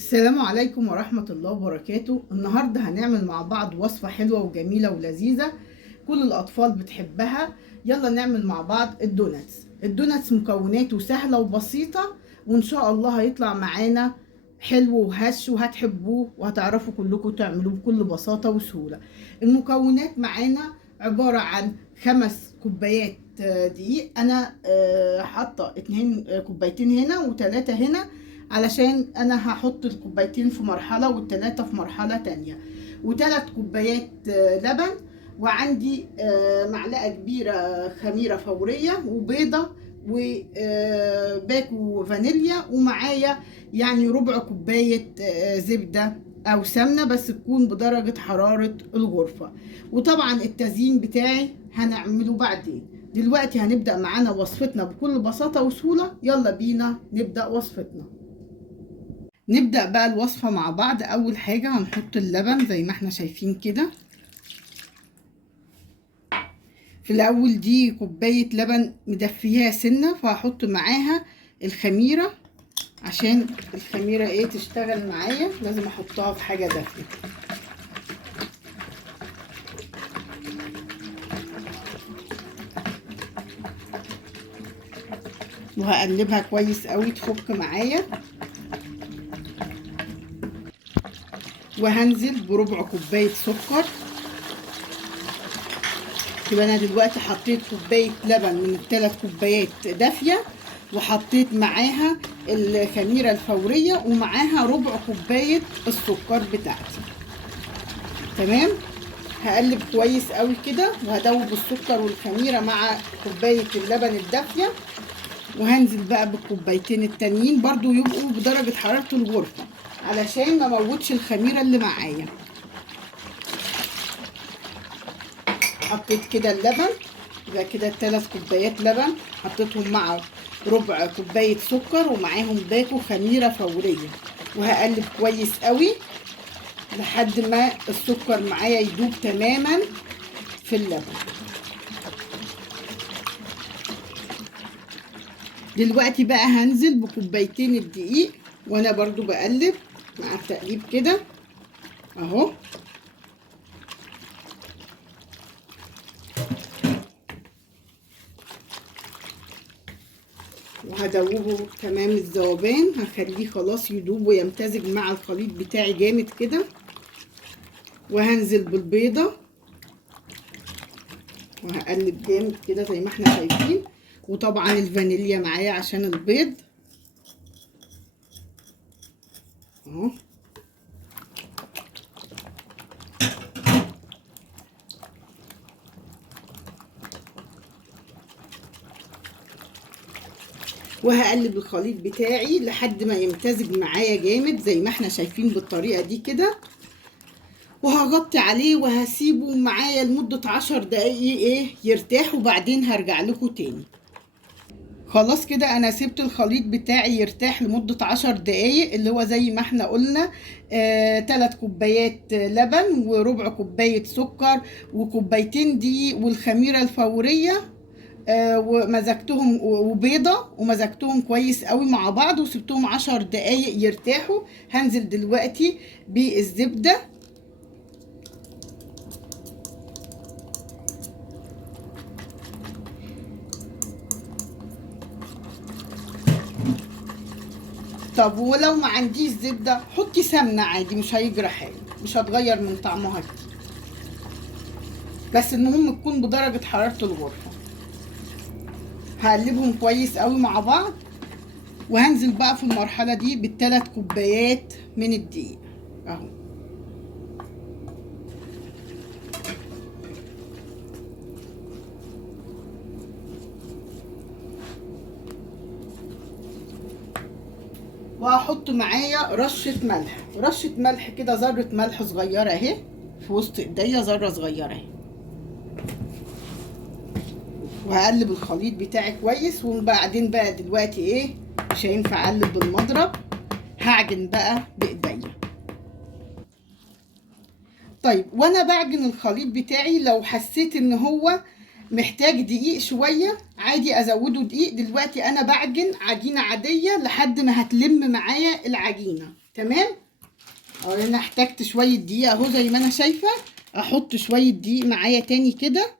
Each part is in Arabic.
السلام عليكم ورحمة الله وبركاته. النهاردة هنعمل مع بعض وصفة حلوة وجميلة ولذيذة كل الأطفال بتحبها. يلا نعمل مع بعض الدوناتس مكوناته سهلة وبسيطة، وإن شاء الله هيطلع معانا حلو وهش وهتحبوه وهتعرفوا كلكم تعملوه بكل بساطة وسهولة. المكونات معانا عبارة عن 5 كوبايات دقيق. أنا حاطة 2 كوبايتين هنا و3 هنا، علشان انا هحط الكوبايتين في مرحله والثلاثه في مرحله تانية، و3 كوبايات لبن، وعندي معلقه كبيره خميره فوريه وبيضه وباكو فانيليا، ومعايا يعني ربع كوبايه زبده او سمنه بس تكون بدرجه حراره الغرفه. وطبعا التزيين بتاعي هنعمله بعدين. دلوقتي هنبدأ معانا وصفتنا بكل بساطة وسهولة. يلا بينا نبدأ وصفتنا. نبدأ بقى الوصفة مع بعض. أول حاجة هنحط اللبن زي ما احنا شايفين كده. في الأول دي كوباية لبن مدفيها سنة، فهحط معاها الخميرة عشان الخميرة تشتغل معايا. لازم احطها في حاجة دافية. وهقلبها كويس قوي تفك معايا، وهنزل بربع كوباية سكر. يبقى انا دلوقتي حطيت كوباية لبن من ال3 كوبايات دافية، وحطيت معاها الخميرة الفورية ومعاها ربع كوباية السكر بتاعتي. تمام. هقلب كويس قوي كده، وهدوب السكر والخميرة مع كوباية اللبن الدافية، وهنزل بقى بالكوبايتين التانيين برضو يبقوا بدرجة حرارة الغرفة علشان ما موتش الخميرة اللي معايا. حطيت كده اللبن، يبقى كده 3 كوبايات لبن حطيتهم مع ربع كوباية سكر ومعاهم باكو خميرة فورية، وهقلب كويس قوي لحد ما السكر معايا يدوب تماما في اللبن. دلوقتي بقى هنزل بكوبايتين الدقيق، وانا برضو بقلب مع التقليب كده اهو. وهدوبه تمام الذوبان، هخليه خلاص يدوب ويمتزج مع الخليط بتاعي جامد كده. وهنزل بالبيضة وهقلب جامد كده زي ما احنا شايفين، وطبعا الفانيليا معايا عشان البيض اهو. وهقلب الخليط بتاعي لحد ما يمتزج معايا جامد زي ما احنا شايفين بالطريقة دي كده، وهغطي عليه وهسيبه معايا لمدة 10 دقايق يرتاح، وبعدين هرجع لكم تاني. خلاص كده انا سبت الخليط بتاعي يرتاح لمدة 10 دقايق، اللي هو زي ما احنا قلنا 3 كوبايات لبن وربع كوباية سكر وكوبايتين دقيق والخميرة الفورية، ومزجتهم وبيضة ومزجتهم كويس قوي مع بعض وسبتهم 10 دقايق يرتاحوا. هنزل دلوقتي بالزبدة. طب ولو ما عنديش زبدة حطي سمنة عادي، مش هيجرى حاجة، مش هتغير من طعمها كتير، بس المهم تكون بدرجة حرارة الغرفة. هقلبهم كويس قوي مع بعض، وهنزل بقى في المرحلة دي ب3 كوبايات من الدقيق اهو. وهحط معايا رشة ملح كده، ذرة ملح صغيرة اهي في وسط ايديا، ذرة صغيرة اهي. وهقلب الخليط بتاعي كويس، وبعدين بقى دلوقتي مش هينفع اقلب بالمضرب، هعجن بقى بايديا. طيب وانا بعجن الخليط بتاعي لو حسيت ان هو محتاج دقيق شوية عادي ازوده دقيق. دلوقتي انا بعجن عجينة عادية لحد ما هتلم معايا العجينة. تمام. اهو انا احتجت شويه دقيق اهو زي ما انا شايفه. احط شويه دقيق معايا تاني كده،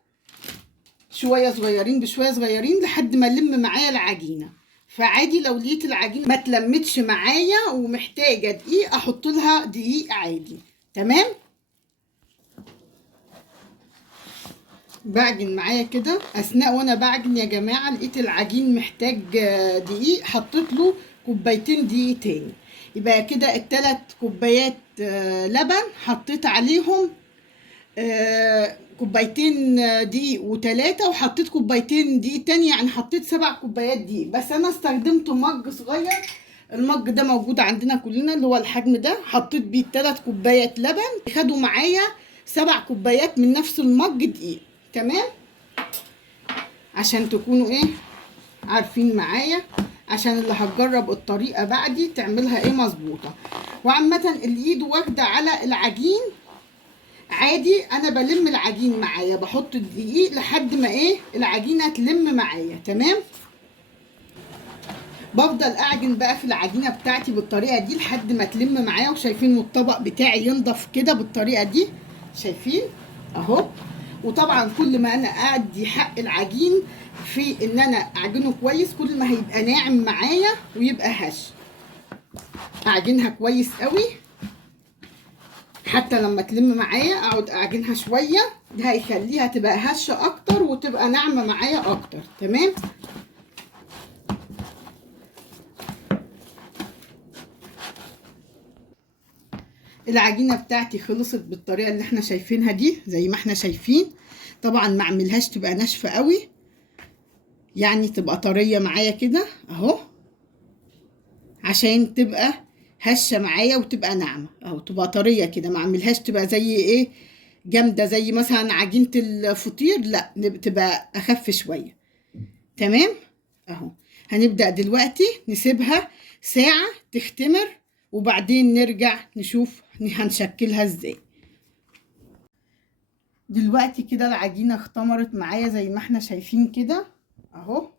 شويه صغيرين بشويه صغيرين لحد ما الم معايا العجينه. فعادي لو لقيت العجينه ما تلمتش معايا ومحتاجه دقيق احط لها دقيق عادي. تمام. بعجن معايا كده. اثناء وانا بعجن يا جماعه لقيت العجين محتاج دقيق، حطيت له كوبايتين دقيق تاني. يبقى كده ال3 كوبايات لبن حطيت عليهم كوبايتين دقيق و3، وحطيت كوبايتين دقيق تاني، يعني حطيت 7 كوبايات دقيق. بس انا استخدمت مج صغير، المج ده موجود عندنا كلنا اللي هو الحجم ده. حطيت بيه 3 كوبايات لبن، خدوا معايا 7 كوبايات من نفس المج دقيق. تمام. عشان تكونوا ايه عارفين معايا، عشان اللي هتجرب الطريقه بعدي تعملها ايه مظبوطه. وعامه اللي ايده واخده على العجين عادي، انا بلم العجين معايا، بحط الدقيق لحد ما ايه العجينه تلم معايا. تمام. بفضل اعجن بقى في العجينه بتاعتي بالطريقه دي لحد ما تلم معايا. وشايفين الطبق بتاعي ينضف كده بالطريقه دي، شايفين اهو. وطبعا كل ما انا ادي حق العجين في ان انا اعجنه كويس، كل ما هيبقى ناعم معايا ويبقى هش. اعجنها كويس قوي حتى لما تلم معايا، اقعد اعجنها شويه، ده هيخليها تبقى هشه اكتر وتبقى ناعمه معايا اكتر. تمام. العجينه بتاعتي خلصت بالطريقه اللي احنا شايفينها دي زي ما احنا شايفين. طبعا ما اعملهاش تبقى ناشفه قوي، يعني تبقى طريه معايا كده اهو، عشان تبقى هشه معايا وتبقى ناعمه اهو، تبقى طريه كده. ما اعملهاش تبقى زي ايه جامده زي مثلا عجينه الفطير، لا تبقى اخف شويه. تمام اهو. هنبدأ دلوقتي نسيبها ساعة تختمر، وبعدين نرجع نشوف هنشكلها ازاي. دلوقتي كده العجينة اختمرت معايا زي ما احنا شايفين كده اهو.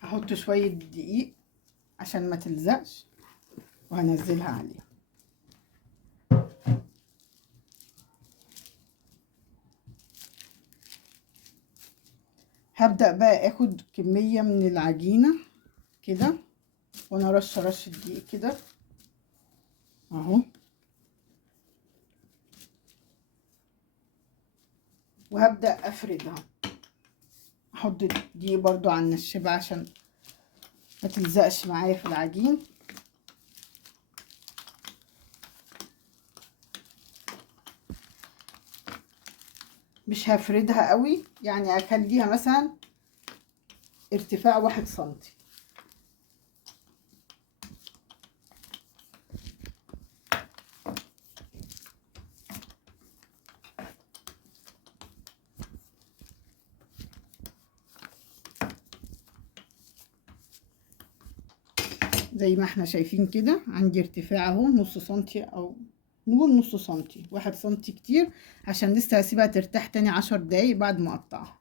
هحط شوية دقيق عشان ما تلزقش وهنزلها عليها. هبدأ بقى اخد كمية من العجينة كده، وانا رشة دقيق كده اهو، وهبدأ افردها. احط دقيق برضو على النشابة عشان ما تلزقش معايا في العجين. مش هفردها قوي، يعني اخليها مثلا ارتفاع 1 سنتي. زي ما احنا شايفين كده عندي ارتفاع اهو نص سنتي، او نقول نص سنتي، 1 سنتي كتير عشان لسه هسيبها ترتاح تاني 10 دقايق بعد ما اقطعها.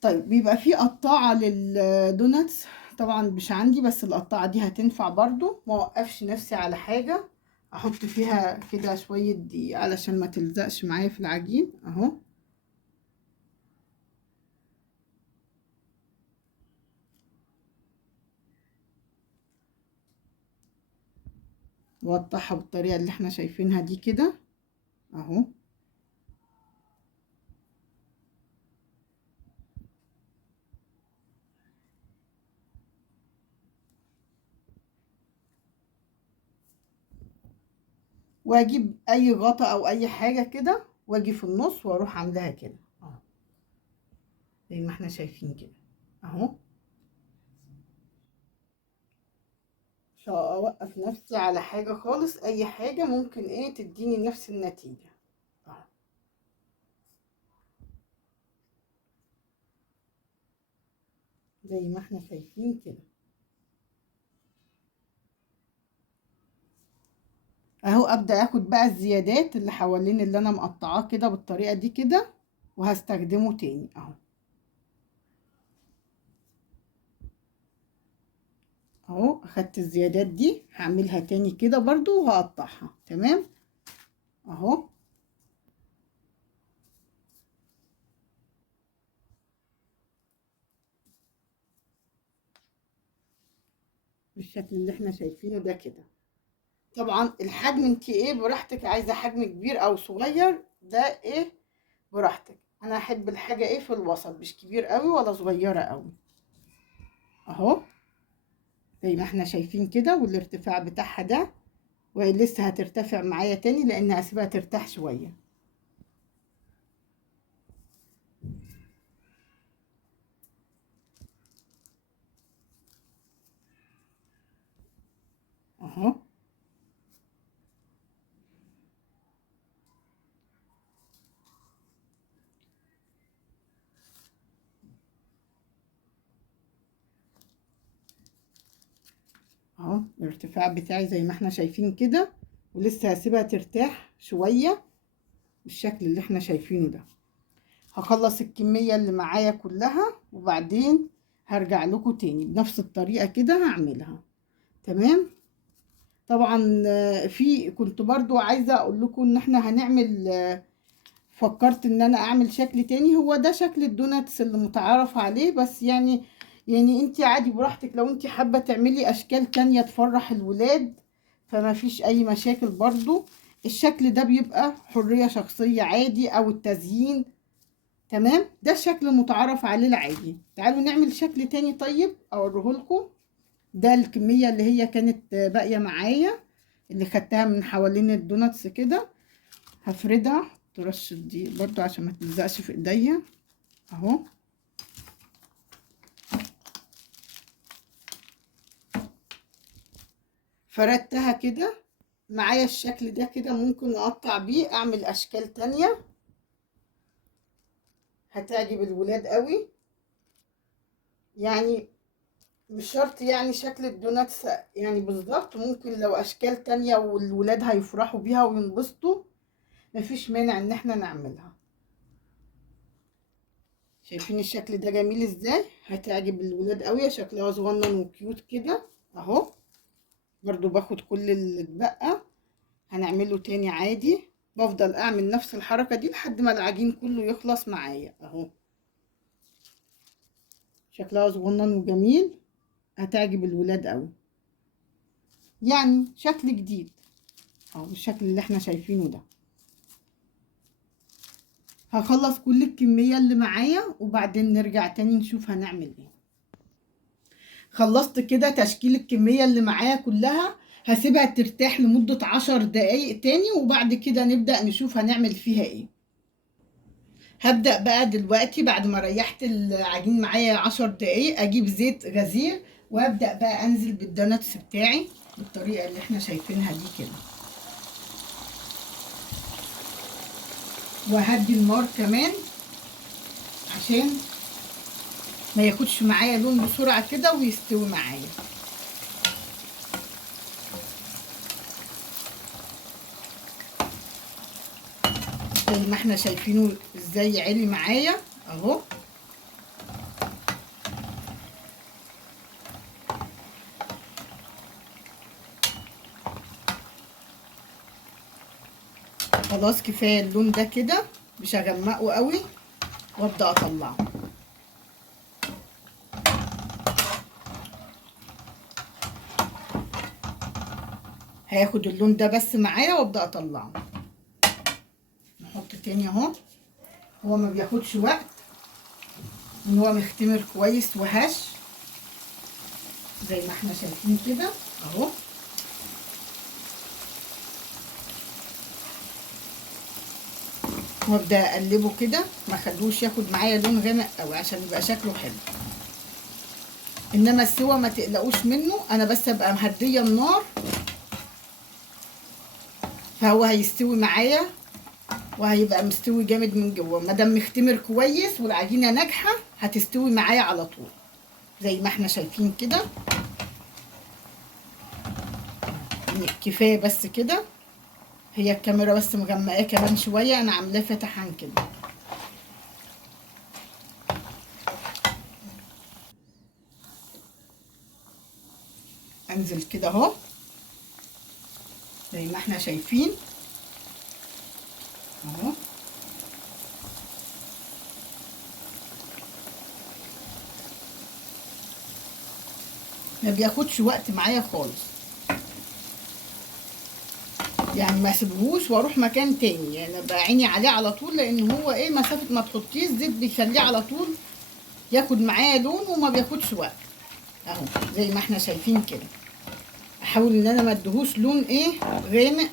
طيب بيبقى في قطاعة للدوناتس، طبعا مش عندي، بس القطاعة دي هتنفع برضو. ما اوقفش نفسي على حاجة، احط فيها كده شوية دقيق علشان ما تلزقش معايا في العجين اهو. واقطعها بالطريقة اللي احنا شايفينها دي كده اهو. واجيب اي غطا او اي حاجه كده واجي في النص واروح عاملاها كده اهو زي ما احنا شايفين كده اهو. مش اوقف نفسي على حاجه خالص، اي حاجه ممكن ايه تديني نفس النتيجه اهو. زي ما احنا شايفين كده اهو. اهو ابدا اخد بقى الزيادات اللي حوالين اللي انا مقطعاه كده بالطريقه دي كده، وهستخدمه تاني اهو. اهو اخدت الزيادات دي هعملها تاني كده برضو وهقطعها تمام اهو. بالشكل اللي احنا شايفينه ده كده. طبعا الحجم انت ايه براحتك، عايزه حجم كبير او صغير ده ايه براحتك. انا احب الحاجه ايه في الوسط، مش كبير قوي ولا صغيره قوي اهو زي ما احنا شايفين كده. والارتفاع بتاعها ده ولسه هترتفع معايا تاني لان هسيبها ترتاح شويه اهو. اهو الارتفاع بتاعي زي ما احنا شايفين كده، ولسه هسيبها ترتاح شويه بالشكل اللي احنا شايفينه ده. هخلص الكميه اللي معايا كلها وبعدين هرجع لكم تاني بنفس الطريقه كده هعملها تمام. طبعا في كنت برضو عايزه اقول لكم ان احنا هنعمل فكرت ان انا اعمل شكل تاني. هو ده شكل الدوناتس اللي متعارف عليه، بس يعني انت عادي براحتك لو انت حابة تعملي اشكال تانية تفرح الولاد فما فيش اي مشاكل برضو. الشكل ده بيبقى حرية شخصية عادي او التزيين تمام. ده الشكل المتعارف عليه العادي. تعالوا نعمل شكل تاني طيب اوريهولكم. ده الكمية اللي هي كانت باقية معايا اللي خدتها من حوالين الدوناتس كده، هفردها ترش دي برضو عشان ما تلزقش في ايديا اهو. فردتها كده معايا الشكل ده كده. ممكن اقطع بيه اعمل اشكال تانية هتعجب الولاد قوي. يعني مش شرط يعني شكل الدوناتس يعني بالظبط، ممكن لو اشكال تانية والولاد هيفرحوا بيها وينبسطوا مفيش مانع ان احنا نعملها. شايفين الشكل ده جميل ازاي؟ هتعجب الولاد قوي، شكلها صغنن وكيوت كده اهو. برضو باخد كل اللي اتبقى هنعمله تاني عادي. بفضل اعمل نفس الحركة دي لحد ما العجين كله يخلص معايا اهو. شكلها صغنن وجميل هتعجب الولاد قوي، يعني شكل جديد اهو بالشكل اللي احنا شايفينه ده. هخلص كل الكمية اللي معايا وبعدين نرجع تاني نشوف هنعمل ايه. خلصت كده تشكيل الكمية اللي معايا كلها. هسيبها ترتاح لمدة 10 دقايق تاني وبعد كده نبدأ نشوف هنعمل فيها ايه. هبدأ بقى دلوقتي بعد ما ريحت العجين معايا 10 دقايق اجيب زيت غزير وابدأ بقى انزل بالدوناتس بتاعي بالطريقة اللي احنا شايفينها دي كده. وهدي النار كمان عشان ما ياخدش معايا لون بسرعة كده ويستوي معايا. زي ما احنا شايفينه ازاي عالي معايا اهو. خلاص كفايه اللون ده كده، مش هغمقه قوي وابدا اطلعه. هياخد اللون ده بس معايا وابدا اطلعه. نحط تاني اهو. هو ما بياخدش وقت ان هو مختمر كويس وهش زي ما احنا شايفين كده اهو. وابدا اقلبه كده ما خلوش ياخد معايا لون غامق قوي عشان يبقى شكله حلو. انما السوا ما تقلقوش منه، انا بس ابقى مهديه النار فهو هيستوي معايا وهيبقى مستوي جامد من جوه. ما دام مختمر كويس والعجينه ناجحه هتستوي معايا على طول زي ما احنا شايفين كده. كفايه بس كده هي الكاميرا بس مغمقاه كمان شويه، انا عاملاه فاتح عن كده. انزل كده اهو زي ما احنا شايفين اهو. ما بياخدش وقت معايا خالص، يعني ما اسيبهوش واروح مكان تاني، يعني ابقى عيني عليه على طول، لان هو ايه مسافه ما تحطيه الزيت بيخليه على طول ياخد معايا لون وما بياخدش وقت اهو زي ما احنا شايفين كده. احاول ان انا ما اديهوش لون ايه غامق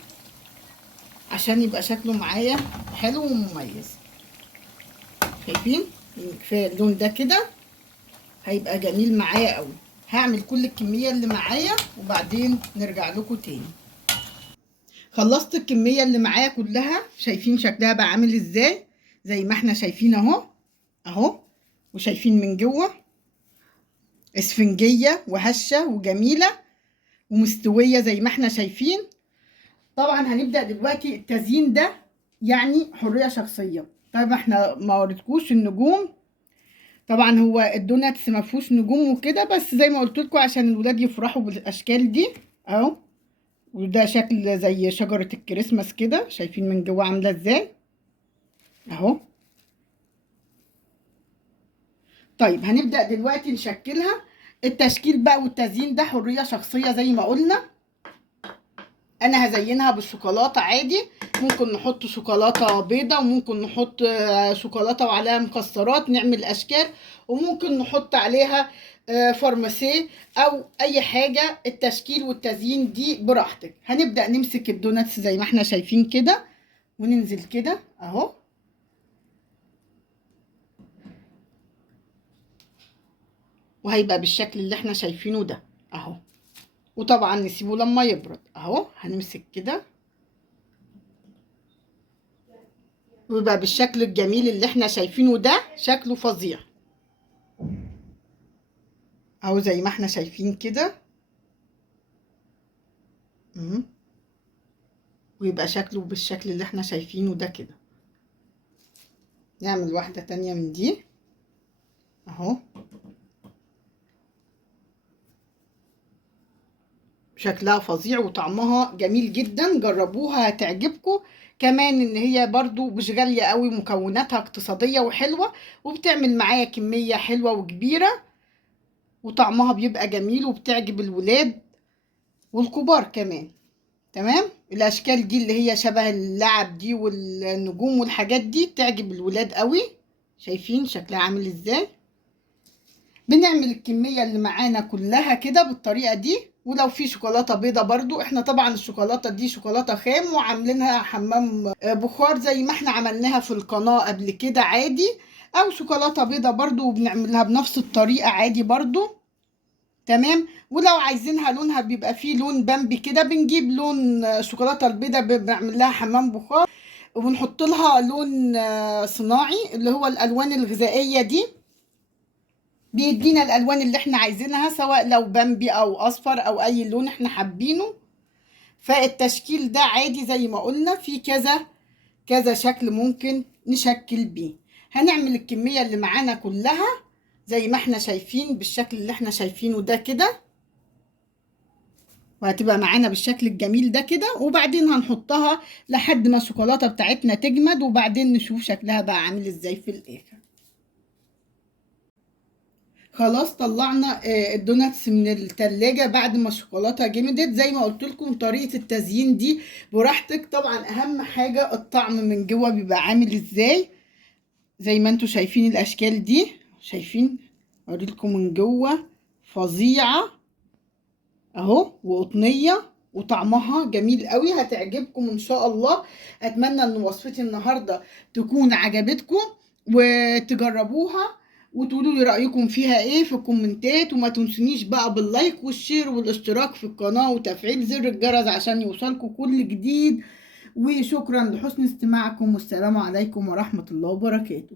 عشان يبقى شكله معايا حلو ومميز. شايفين كفايه اللون ده كده هيبقى جميل معايا قوي. هعمل كل الكميه اللي معايا وبعدين نرجع لكم تاني. خلصت الكميه اللي معايا كلها، شايفين شكلها بقى عامل ازاي زي ما احنا شايفين اهو اهو. وشايفين من جوه اسفنجيه وهشه وجميله ومستويه زي ما احنا شايفين. طبعا هنبدا دلوقتي التزيين ده يعني حريه شخصيه. طيب احنا ما وريتكوش النجوم، طبعا هو الدوناتس ما فيهوش نجوم وكده، بس زي ما قلت لكم عشان الولاد يفرحوا بالاشكال دي اهو. وده شكل زي شجره الكريسماس كده، شايفين من جوه عامله ازاي اهو. طيب هنبدا دلوقتي نشكلها. التشكيل بقى والتزيين ده حريه شخصيه زي ما قلنا. انا هزينها بالشوكولاته عادي، ممكن نحط شوكولاته بيضه وممكن نحط شوكولاته وعليها مكسرات نعمل اشكال، وممكن نحط عليها فارماسيه او اي حاجه. التشكيل والتزيين دي براحتك. هنبدا نمسك الدوناتس زي ما احنا شايفين كده وننزل كده اهو. وهيبقى بالشكل اللي احنا شايفينه ده اهو. وطبعا نسيبه لما يبرد اهو. هنمسك كده ويبقى بالشكل الجميل اللي احنا شايفينه ده، شكله فظيع اهو زي ما احنا شايفين كده. ويبقى شكله بالشكل اللي احنا شايفينه ده كده. نعمل واحدة تانية من دي اهو. شكلها فظيع وطعمها جميل جدا، جربوها هتعجبكم. كمان ان هي برضو مش غالية قوي، مكوناتها اقتصادية وحلوة، وبتعمل معايا كمية حلوة وكبيرة، وطعمها بيبقى جميل وبتعجب الولاد والكبار كمان. تمام. الاشكال دي اللي هي شبه اللعب دي والنجوم والحاجات دي تعجب الولاد قوي. شايفين شكلها عامل ازاي. بنعمل الكمية اللي معانا كلها كده بالطريقة دي. ولو في شوكولاتة بيضة برضو، احنا طبعا الشوكولاتة دي شوكولاتة خام وعاملينها حمام بخار زي ما احنا عملناها في القناة قبل كده عادي، او شوكولاتة بيضة برضو وبنعملها بنفس الطريقة عادي برضو. تمام. ولو عايزينها لونها بيبقى فيه لون بامبي كده، بنجيب لون شوكولاتة البيضة بنعمل لها حمام بخار وبنحط لها لون صناعي اللي هو الالوان الغذائية دي، بيدينا الالوان اللي احنا عايزينها، سواء لو بامبي او اصفر او اي لون احنا حابينه. فالتشكيل ده عادي زي ما قلنا في كذا كذا شكل ممكن نشكل بيه. هنعمل الكمية اللي معانا كلها زي ما احنا شايفين بالشكل اللي احنا شايفينه ده كده، وهتبقى معانا بالشكل الجميل ده كده. وبعدين هنحطها لحد ما الشوكولاتة بتاعتنا تجمد، وبعدين نشوف شكلها بقى عامل ازاي في الاخر. خلاص طلعنا الدوناتس من التلاجة بعد ما الشوكولاتة جمدت. زي ما قلت لكم طريقة التزيين دي براحتك، طبعا اهم حاجة الطعم من جوه بيبقى عامل ازاي زي ما انتوا شايفين الاشكال دي. شايفين اوريلكم من جوه فظيعة اهو وقطنية وطعمها جميل قوي، هتعجبكم ان شاء الله. اتمنى ان وصفتي النهاردة تكون عجبتكم وتجربوها وتقولوا لي رأيكم فيها ايه في الكومنتات. وما تنسونيش بقى باللايك والشير والاشتراك في القناة وتفعيل زر الجرس عشان يوصلكم كل جديد. وشكرا لحسن استماعكم، والسلام عليكم ورحمة الله وبركاته.